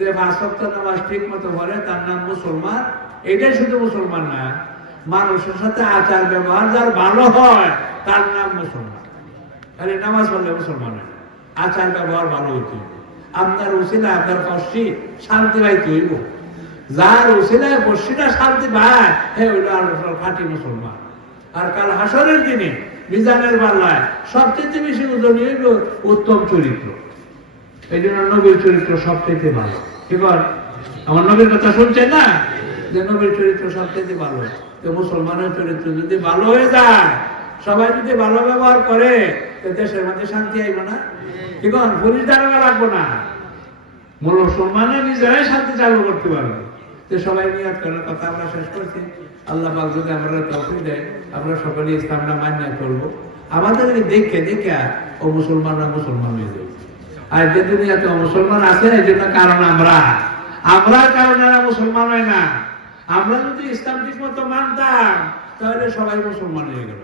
যে 5 ওয়াক্ত নামাজ ঠিক মতো পড়ে তার নাম মুসলমান। এটাই শুধু মুসলমান না, মানুষের সাথে আচার ব্যবহার যার ভালো হয় তার নাম মুসলমান। খালি নামাজ পড়লে মুসলমান হয়, আচার ব্যবহার ভালো হইতে হইব। আপনার উসিলায় আপনার পশ্চি শান্তি পাইতে হইব। যার উসিলায় পশ্চিটা শান্তি পায় হে ওইটা খাঁটি মুসলমান। আর কাল হাসরের দিনে মিজানের পাল্লায় সবচেয়ে বেশি ওজনী হইল উত্তম চরিত্র। এই জন্য নবীর চরিত্র সবচেয়ে ভালো। কি বল, আমার নবীর কথা শুনছেন না, যে নবীর চরিত্র সবচেয়ে ভালো। তো মুসলমানের চরিত্র যদি ভালো হয়ে যায়, সবাই যদি ভালো ব্যবহার করে, তো দেশের মধ্যে শান্তি আইব না? কি বল, পুলিশ দাঁড়ানো লাগবো না, মুসলমানের নিজেরাই শান্তি চালু করতে পারবে। তো সবাই নিয়াত করার কথা আমরা শেষ করছি। আল্লাহ পাক যদি আমরা তৌফিক দেয়, আমরা সকলে ইসলামটা মান্য করবো। আমাদেরকে দেখে দেখে ও মুসলমানরা মুসলমান হয়ে যাবে। আর যে দুনিয়াতে মুসলমান আছে এই জন্য কারণ আমরা কারণে এরা মুসলমান হয় না। আমরা যদি ইসলাম ঠিক মতো মানতাম তাহলে সবাই মুসলমান হয়ে গেল।